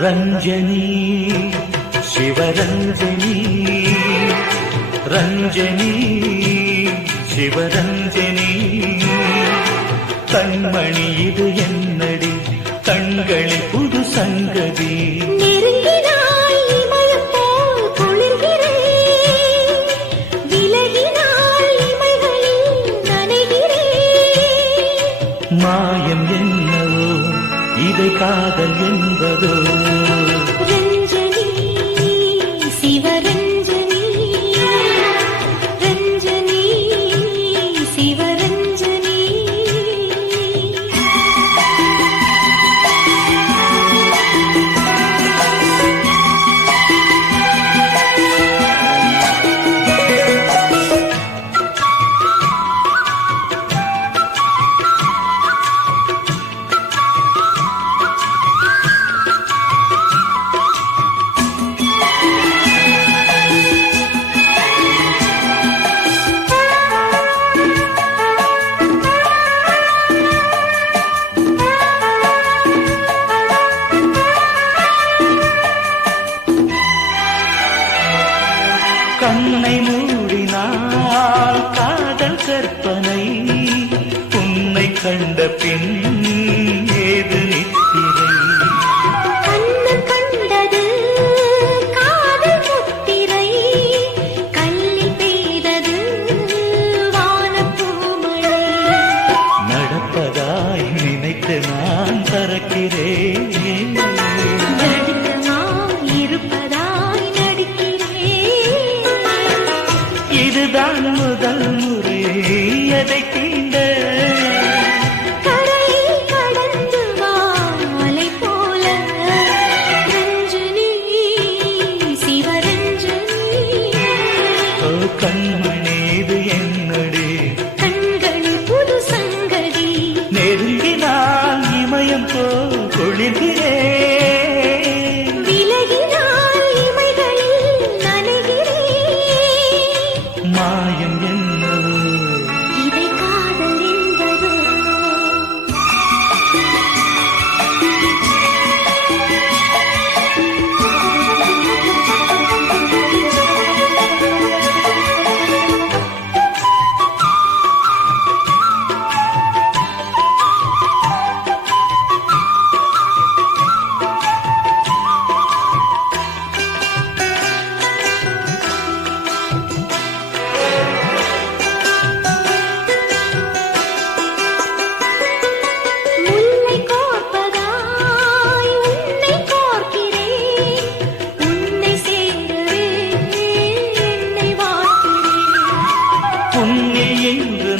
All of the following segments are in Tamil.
ரஞ்சனி சிவரஞ்சனி ரஞ்சனி சிவரஞ்சனி கண்மணி இது என்னடி கண்களில் புது சங்கதி மாயம் என்னவோ இதை காதல் என்பதோ ரஞ்சனி சிவரஞ்சனி ரஞ்சனி சிவரஞ்சனி கண்ணை மூடினால் காதல் கற்பனை உன்னை கண்ட பின் ஏது நித்திரை கண்ணன் கண்டது காதல் முத்திரை கல்லில் பெய்தது வானப்பூமழை நடப்பதாய் நினைத்து நான் பறக்கிறேன் இதுதான் முதல் முறை அதை தீண்ட கரையில் கடந்து வாலை போல ரஞ்சனி சிவரஞ்சனி கண்மணி இது என்னடி கண்களில் புது சங்கதி நெருங்கினால் இமயம் போல் குளிர்கிறேன் மாயம் என்னவோ இதை காதல் என்பதோ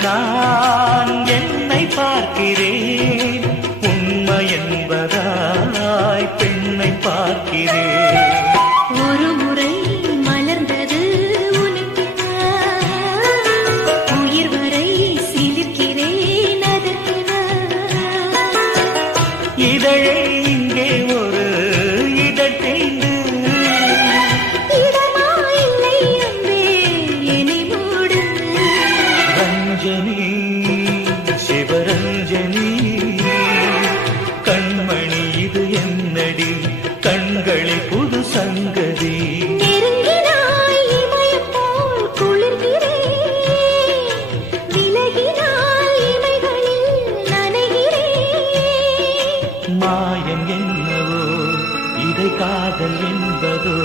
நான் என்னை பார்க்கிறேன் உண்மை என்பதாய் பெண்ணை பார்க்கிறேன் ஒரு முறை மலர்ந்தது உனக்கு உயிர் வரை சிலிர்க்கிறேன் அதற்கென இதழே இங்கே ஒரு இதழ்ந்து இடமா இல்லை அன்பே என்னை மூடு ரஞ்சனி சிவரஞ்சனி கண்மணி இது என்னடி கண்களில் புது மாயம் என்னவோ இதை காதல் என்பதோ